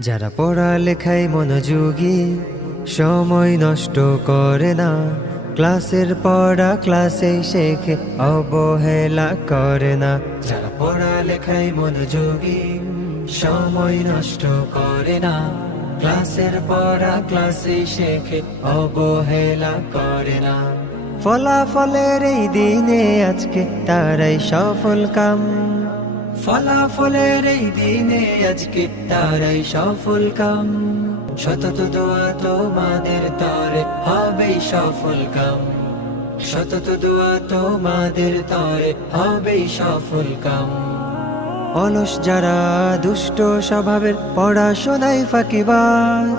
যারা পড়ালেখায় মনোযোগী, সময় নষ্ট করে না, ক্লাসের পড়া ক্লাসে শেখে, অবহেলা করে না। যারা পড়ালেখায় মনোযোগী, সময় নষ্ট করে না, ক্লাসের পড়া ক্লাসে শেখে, অবহেলা করে না। ফলাফলের এই দিনে আজকে তারাই সফল কাম। ফলাফলের এই দিনে আজকে তারাই সফল কাম। শতত দোয়া তোমাদের তরে হবেই সফল কাম। শতত দোয়া তোমাদের তরে হবেই সফল কাম। অলস যারা দুষ্ট স্বভাবের পড়াশোনায় ফাঁকিবাজ,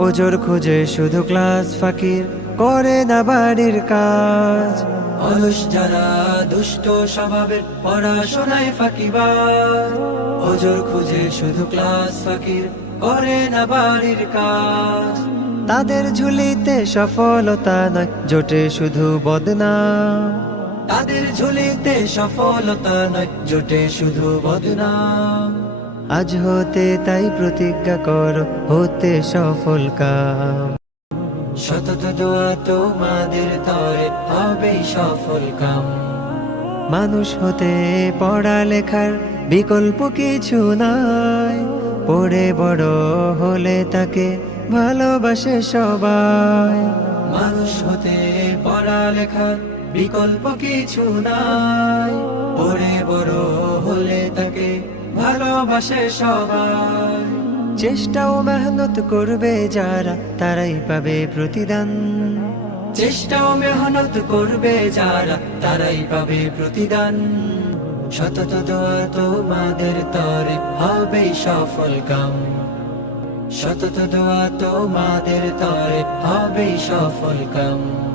ওজোর খুঁজে শুধু ক্লাস ফাঁকির করে না বাড়ির কাজ। অলস যারা দুষ্ট স্বভাবের পড়াশোনায় ফাঁকিবাজ ওজোর খুঁজে শুধু ক্লাস ফাঁকির করে না বাড়ির কাজ। তাদের ঝুলিতে সফলতা নয় জোটে শুধু বদনাম। তাদের ঝুলিতে সফলতা নয় জোটে শুধু বদনাম। আজ হতে তাই প্রতিজ্ঞা কর হতে সফল কাম। শতত দোয়া তোমাদের তরে হবেই সফল কাম। মানুষ হতে পড়ালেখার বিকল্প কিছু নাই। পড়ে বড় হলে তাকে ভালোবাসে সবাই। মানুষ হতে পড়ালেখার বিকল্প কিছু নাই। পড়ে বড় হলে তাকে ভালোবাসে সবাই। চেষ্টা ও মেহনত করবে যারা, তারাই পাবে প্রতিদান। চেষ্টা ও মেহনত করবে যারা, তারাই পাবে প্রতিদান। সতত দোয়া তোমাদের তরে হবে সফল কাম। সতত দোয়া তোমাদের তরে হবে সফল কাম।